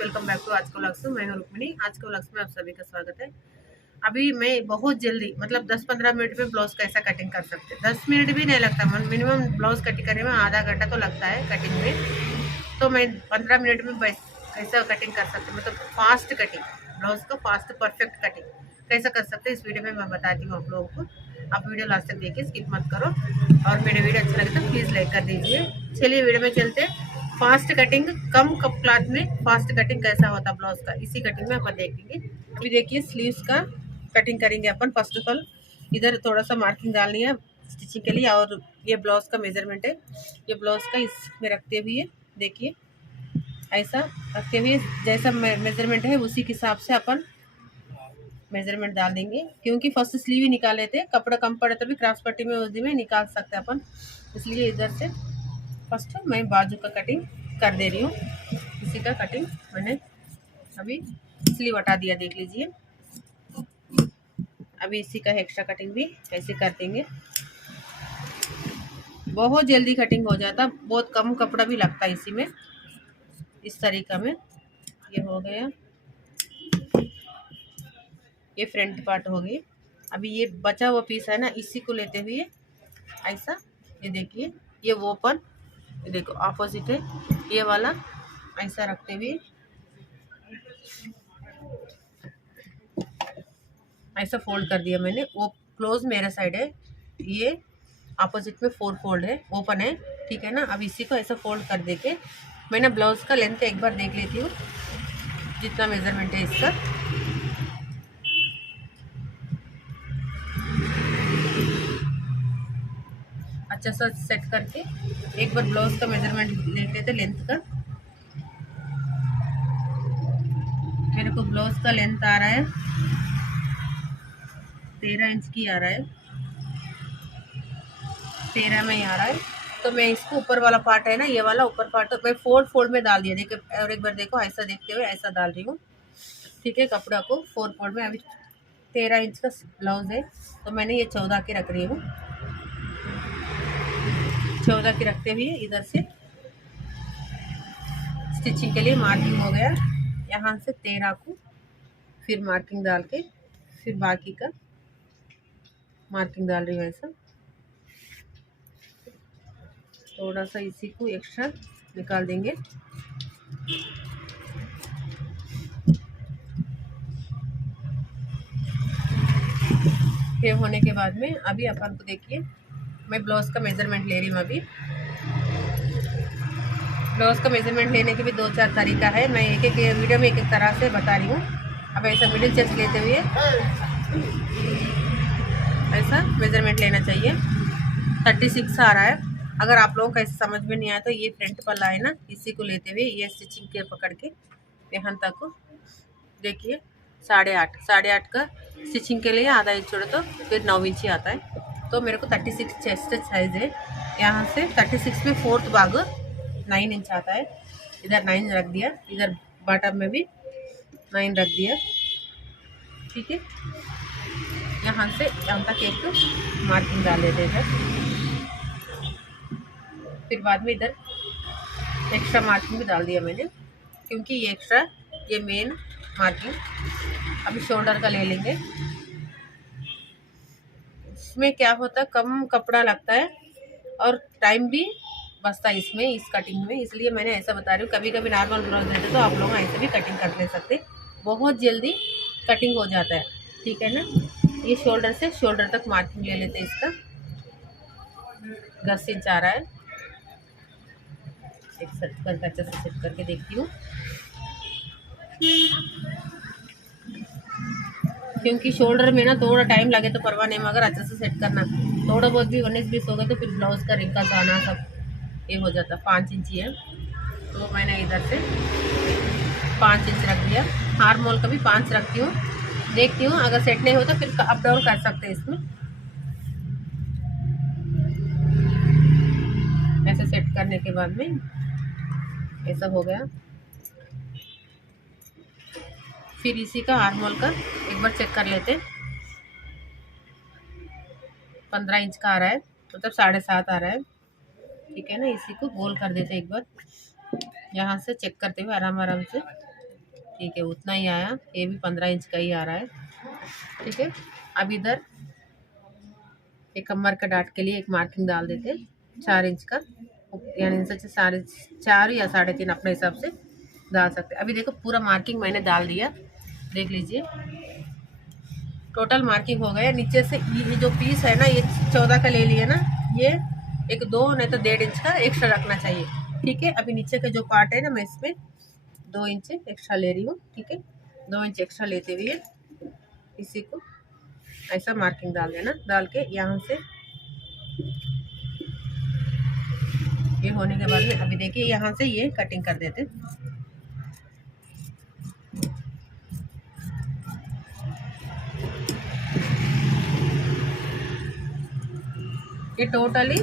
Welcome back to आज को लक्ष्य। मैं हूं रुक्मिणी। आज को लक्ष्य में आप सभी का स्वागत है। अभी मैं बहुत जल्दी मतलब 10-15 मिनट में ब्लाउज कैसा कटिंग कर सकते हैं। 10 मिनट भी नहीं लगता, मिनिमम ब्लाउज कटिंग करने में आधा घंटा तो लगता है कटिंग में। तो मैं 15 मिनट में कैसा कटिंग कर सकते, मतलब फास्ट कटिंग, ब्लाउज का फास्ट परफेक्ट कटिंग कैसा कर सकते हैं, इस वीडियो में मैं बताती हूँ आप लोगों को। आप वीडियो लास्ट तक देखिए, स्किप मत करो, और मेरे वीडियो अच्छा लगे तो प्लीज़ लाइक कर दीजिए। चलिए वीडियो में चलते हैं। फास्ट कटिंग, कम कप क्लॉथ में फास्ट कटिंग कैसा होता है ब्लाउज का, इसी कटिंग में अपन देखेंगे। अभी देखिए स्लीव्स का कटिंग करेंगे अपन। फर्स्ट ऑफ ऑल इधर थोड़ा सा मार्किंग डालनी है स्टिचिंग के लिए, और ये ब्लाउज का मेजरमेंट है। ये ब्लाउज का इसमें रखते हुए देखिए, ऐसा रखते हुए जैसा मेजरमेंट है उसी के हिसाब से अपन मेजरमेंट डाल देंगे, क्योंकि फर्स्ट स्लीव ही निकाले थे, कपड़ा कम पड़े तो भी क्रॉस पट्टी में उसी में निकाल सकते हैं अपन। इसलिए इधर से फर्स्ट मैं बाजू का कटिंग कर दे रही हूँ। इसी का कटिंग मैंने अभी स्लीव हटा दिया, देख लीजिए। अभी इसी का एक्स्ट्रा कटिंग भी ऐसे कर देंगे। बहुत जल्दी कटिंग हो जाता, बहुत कम कपड़ा भी लगता है इसी में। इस तरीका में ये हो गया, ये फ्रंट पार्ट हो गई। अभी ये बचा हुआ पीस है ना, इसी को लेते हुए ऐसा, ये देखिए, ये ओपन, ये देखो ऑपोजिट है ये वाला, ऐसा रखते हुए ऐसा फोल्ड कर दिया मैंने। वो क्लोज मेरा साइड है, ये ऑपोजिट में 4 फोल्ड है, ओपन है, ठीक है ना। अब इसी को ऐसा फोल्ड कर देके मैं ना ब्लाउज का लेंथ एक बार देख लेती हूँ, जितना मेजरमेंट है इसका। अच्छा सा सेट करके एक बार ब्लाउज का मेजरमेंट देख लेते लेंथ का। मेरे को ब्लाउज का लेंथ आ रहा है 13 इंच की आ रहा है, 13 में ही आ रहा है। तो मैं इसको ऊपर वाला पार्ट है ना, ये वाला ऊपर पार्ट मैं फोल्ड में डाल दिया, देखिए। और एक बार देखो, ऐसा देखते हुए ऐसा डाल रही हूँ, ठीक है। कपड़ा को 4 फोल्ड में। अभी 13 इंच का ब्लाउज है, तो मैंने ये 14 की रख रही हूँ। 14 की रखते हुए इधर से स्टिचिंग के लिए मार्किंग हो गया। यहाँ से 13 को फिर मार्किंग डाल के फिर बाकी का मार्किंग डाल रही हूँ ऐसा। थोड़ा सा इसी को एक्स्ट्रा निकाल देंगे। फिर होने के बाद में अभी अपन को देखिए, मैं ब्लाउज का मेजरमेंट ले रही हूँ। अभी ब्लाउज का मेजरमेंट लेने के भी 2-4 तरीका है, मैं एक एक वीडियो में एक एक तरह से बता रही हूँ। अब ऐसा मिडिल चेस्ट लेते हुए ऐसा मेजरमेंट लेना चाहिए। 36 आ रहा है। अगर आप लोगों को ऐसे समझ में नहीं आया तो ये फ्रंट पल्ला है ना, इसी को लेते हुए ये स्टिचिंग के पकड़ के यहाँ तक देखिए 8.5 का स्टिचिंग के लिए आधा इंच छोड़ो तो फिर 9 इंच ही आता है। तो मेरे को 36 चेस्ट साइज है। यहाँ से 36 में 4th भाग 9 इंच आता है। इधर 9 रख दिया, इधर बॉटम में भी 9 रख दिया, ठीक है। यहाँ से यहाँ तक एक मार्किंग डाल देते इधर। फिर बाद में इधर एक्स्ट्रा मार्किंग भी डाल दिया मैंने, क्योंकि ये एक्स्ट्रा ये मेन मार्किंग। अभी शोल्डर का ले लेंगे। इसमें क्या होता है, कम कपड़ा लगता है और टाइम भी बचता है इसमें, इस कटिंग में, इसलिए मैंने ऐसा बता रही हूँ। कभी कभी नॉर्मल ब्लाउज देते तो आप लोग ऐसे भी कटिंग कर ले सकते, बहुत जल्दी कटिंग हो जाता है, ठीक है ना। ये शोल्डर से शोल्डर तक मार्किंग ले लेते हैं इसका। 10 इंच आ रहा है। एक सेट करके अच्छे से सेट करके देखती हूँ, क्योंकि शोल्डर में ना थोड़ा टाइम लगे तो परवाह नहीं, मगर अच्छे से सेट करना। थोड़ा बहुत भी 19-20 हो गए तो फिर ब्लाउज का रिंकल आना सब ये हो जाता। 5 इंच ही है, तो मैंने इधर से 5 इंच रख दिया। आर्म होल का भी 5 रखती हूँ, देखती हूँ अगर सेट नहीं हो तो फिर अप डाउन कर सकते हैं इसमें। ऐसे सेट करने के बाद में ऐसा हो गया। फिर इसी का आर्म होल का एक बार चेक कर लेते। 15 इंच का आ रहा है, मतलब 7.5 आ रहा है, ठीक है ना। इसी को गोल कर देते एक बार, यहाँ से चेक करते हुए आराम आराम से ठीक है, उतना ही आया। ये भी 15 इंच का ही आ रहा है। ठीक है, अब इधर एक कमर का डाट के लिए एक मार्किंग डाल देते 4 इंच का, यानी सच 4.5 या 3.5 अपने हिसाब से डाल सकते। अभी देखो पूरा मार्किंग मैंने डाल दिया, देख लीजिए टोटल मार्किंग हो गया। नीचे से ये जो पीस है ना, ये 14 का ले लिए ना, ये एक 2 नहीं तो 1.5 इंच का एक्स्ट्रा रखना चाहिए। ठीक है, अभी नीचे का जो पार्ट है ना, मैं इसमें 2 इंच एक्स्ट्रा ले रही हूँ। ठीक है, 2 इंच एक्स्ट्रा लेते हुए इसी को ऐसा मार्किंग डाल देना। डाल के यहाँ से ये होने के बाद में अभी देखिए यहाँ से ये कटिंग कर देते। ये टोटली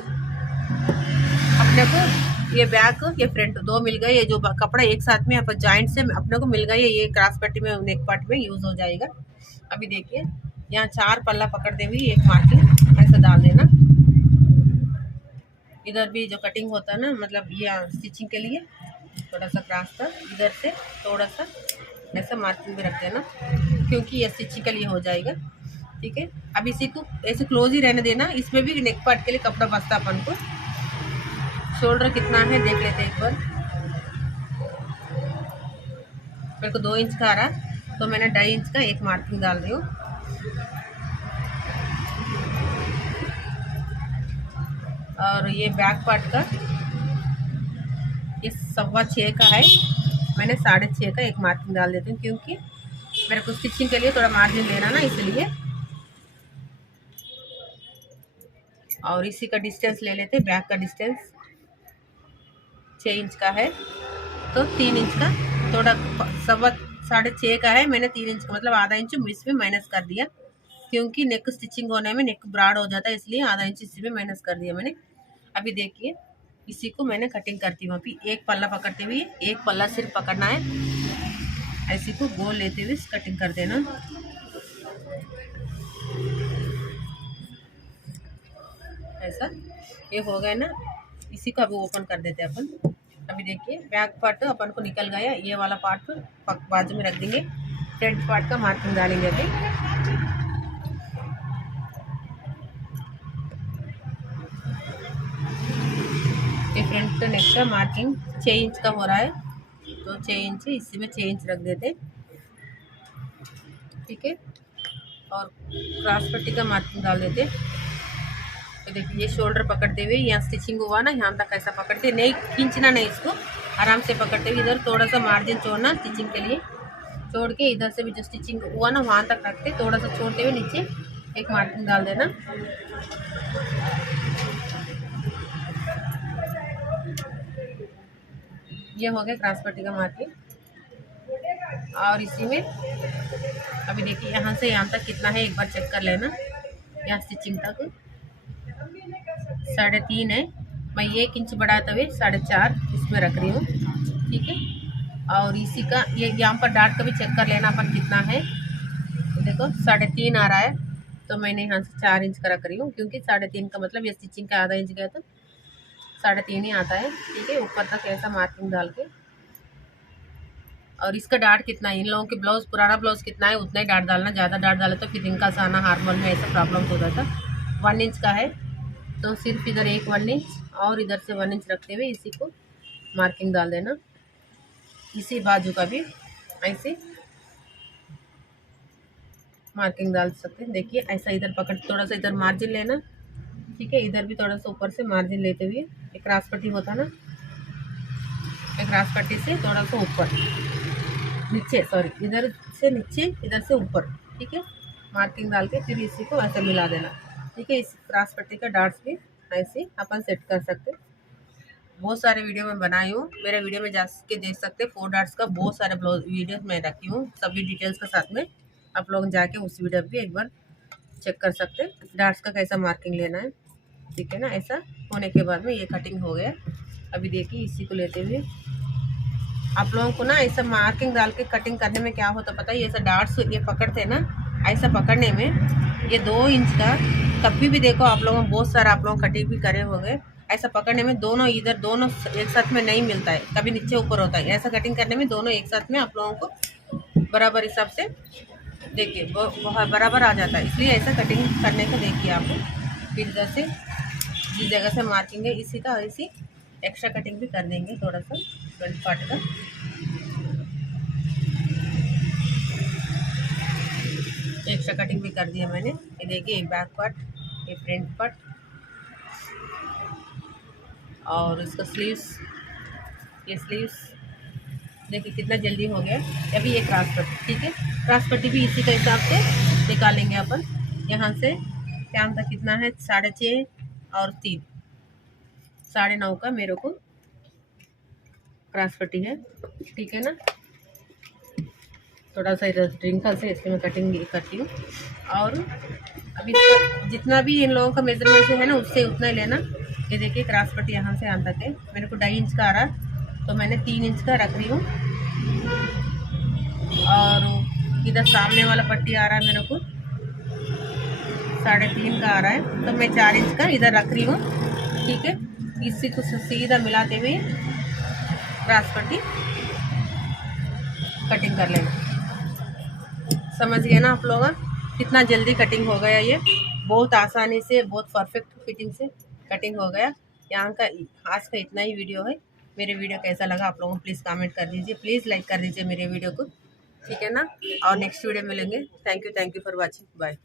अपने को ये बैक ये फ्रंट 2 मिल गए। ये जो कपड़ा एक साथ में अपन जॉइंट से अपने को मिल गए, ये क्रॉस पट्टी में नेक पार्ट में यूज हो जाएगा। अभी देखिए यहाँ 4 पल्ला पकड़ते हुए एक मार्किंग ऐसा डाल देना। इधर भी जो कटिंग होता है ना, मतलब ये स्टिचिंग के लिए थोड़ा सा क्रॉस था, इधर से थोड़ा सा ऐसा मार्किंग भी रख देना, क्योंकि ये स्टिचिंग के लिए हो जाएगा। ठीक है, अब इसी को ऐसे क्लोज ही रहने देना। इसमें भी नेक पार्ट के लिए कपड़ा बचता अपन को। शोल्डर कितना है देख लेते हैं एक बार। मेरे को 2 इंच का आ रहा, तो मैंने 2.5 इंच का एक मार्किंग डाल रही हूँ। और ये बैक पार्ट का ये 6.25 का है, मैंने 6.5 का एक मार्किंग डाल देती हूँ, क्योंकि मेरे को स्टिचिंग के लिए थोड़ा मार्जिन लेना ना, इसलिए। और इसी का डिस्टेंस ले लेते, बैक का डिस्टेंस 6 इंच का है, तो 3 इंच का थोड़ा 6.5 का है, मैंने 3 इंच का मतलब आधा इंच इसमें माइनस कर दिया, क्योंकि नेक स्टिचिंग होने में नेक ब्रॉड हो जाता है, इसलिए आधा इंच इसी में माइनस कर दिया मैंने। अभी देखिए इसी को मैंने कटिंग करती हूँ। अभी एक पल्ला पकड़ते हुए, एक पल्ला सिर्फ पकड़ना है, ऐसी को गोल लेते हुए कटिंग कर देना। ऐसा ये हो गया ना, इसी को अभी ओपन कर देते हैं अपन। अभी देखिए बैक पार्ट अपन को निकल गया, ये वाला पार्ट बाजू में रख देंगे, फ्रंट पार्ट का मार्किंग डालेंगे अभी। ये फ्रंट नेक का मार्किंग 6 इंच का हो रहा है, तो 6 इंच इसी में 6 इंच रख देते। ठीक है, और क्रॉस पट्टी का मार्किंग डाल देते। तो देखिए ये शोल्डर पकड़ते हुए यहाँ स्टिचिंग हुआ ना, यहाँ तक ऐसा पकड़ते, नहीं खींचना नहीं, इसको आराम से पकड़ते हुए इधर थोड़ा सा मार्जिन छोड़ना स्टिचिंग के लिए, छोड़ के इधर से भी जो स्टिचिंग हुआ ना वहाँ तक रखते, थोड़ा सा छोड़ते हुए नीचे एक मार्किंग डाल देना। ये हो गया क्रॉस पट्टी का मार्किंग। और इसी में अभी देखिए यहाँ से यहाँ तक कितना है एक बार चेक कर लेना। यहाँ स्टिचिंग तक 3.5 है, मैं 1 इंच बढ़ाते हुए 4.5 इसमें रख रही हूँ। ठीक है, और इसी का ये यहाँ पर डाट का भी चेक कर लेना अपन कितना है। देखो 3.5 आ रहा है, तो मैंने यहाँ से 4 इंच का रख रही हूँ, क्योंकि 3.5 का मतलब ये स्टिचिंग का आधा इंच गया तो 3.5 ही आता है। ठीक है, ऊपर तक ऐसा मार्किंग डाल के। और इसका डाट कितना है, इन लोगों के ब्लाउज पुराना ब्लाउज कितना है उतना ही डाट डालना, ज़्यादा डाट डाले तो फिर इनका साना हार्मोन में ऐसा प्रॉब्लम हो जाता। 1 इंच का है, तो सिर्फ इधर 1 इंच और इधर से 1 इंच रखते हुए इसी को मार्किंग डाल देना। इसी बाजू का भी ऐसे मार्किंग डाल सकते हैं। देखिए ऐसा इधर पकड़, थोड़ा सा इधर मार्जिन लेना। ठीक है, इधर भी थोड़ा सा ऊपर से मार्जिन लेते हुए, एक क्रॉस पट्टी होता ना, एक क्रॉस पट्टी से थोड़ा सा ऊपर नीचे, सॉरी इधर से नीचे इधर से ऊपर। ठीक है, मार्किंग डाल के फिर इसी को ऐसे मिला देना। ठीक है, इस क्रॉस पट्टी का डाट्स भी ऐसे अपन सेट कर सकते। बहुत सारे वीडियो में बनाई हूँ, मेरे वीडियो में जा के देख सकते। 4 डाट्स का बहुत सारे ब्लाउज वीडियो मैं रखी हूँ, सभी डिटेल्स के साथ में। आप लोग जाके उस वीडियो भी एक बार चेक कर सकते डाट्स का कैसा मार्किंग लेना है। ठीक है ना, ऐसा होने के बाद में ये कटिंग हो गया। अभी देखिए इसी को लेते हुए आप लोगों को ना ऐसा मार्किंग डाल के कटिंग करने में क्या होता पता है, ये ऐसा डाट्स ये पकड़ते हैं ना, ऐसा पकड़ने में ये 2 इंच का कभी भी देखो आप लोगों बहुत सारा आप लोग कटिंग भी करे हो गए, ऐसा पकड़ने में दोनों इधर दोनों एक साथ में नहीं मिलता है, कभी नीचे ऊपर होता है। ऐसा कटिंग करने में दोनों एक साथ में आप लोगों को बराबर हिसाब से देखिए वो बहुत बराबर आ जाता है, इसलिए ऐसा कटिंग करने का देखिए आपको। फिर इधर से जिस जगह से मार्किंग है इसी का इसी एक्स्ट्रा कटिंग भी कर देंगे थोड़ा सा फ्रंट पार्ट का। एक्स्ट्रा कटिंग भी कर दिया मैंने। ये देखिए बैक पार्ट, ये फ्रंट पार्ट और इसका स्लीव्स, ये स्लीव्स देखिए कितना जल्दी हो गया। अभी ये क्रॉस पट्टी, ठीक है, क्रॉस पट्टी भी इसी के हिसाब से निकालेंगे अपन। यहाँ से क्या तक कितना है, 6.5 और 3, 9.5 का मेरे को क्रॉस पट्टी है, ठीक है ना। थोड़ा सा इधर ड्रिंकल से इसलिए मैं कटिंग करती हूँ। और अभी जितना भी इन लोगों का मेजरमेंट से है ना उससे उतना ही लेना। ये देखिए क्रॉस पट्टी यहाँ से यहाँ तक है, मेरे को 2.5 इंच का आ रहा तो मैंने 3 इंच का रख रही हूँ। और इधर सामने वाला पट्टी आ रहा है मेरे को 3.5 का आ रहा है, तो मैं 4 इंच का इधर रख रही हूँ, ठीक है। इसी को सीधा मिलाते हुए क्रॉस पट्टी कटिंग कर लेंगे। समझ गए ना आप लोग, कितना जल्दी कटिंग हो गया, ये बहुत आसानी से बहुत परफेक्ट फिटिंग से कटिंग हो गया। यहाँ का आज का इतना ही वीडियो है। मेरे वीडियो कैसा लगा आप लोगों को प्लीज़ कमेंट कर दीजिए, प्लीज़ लाइक कर दीजिए मेरे वीडियो को, ठीक है ना। और नेक्स्ट वीडियो मिलेंगे। Thank you for watching, bye.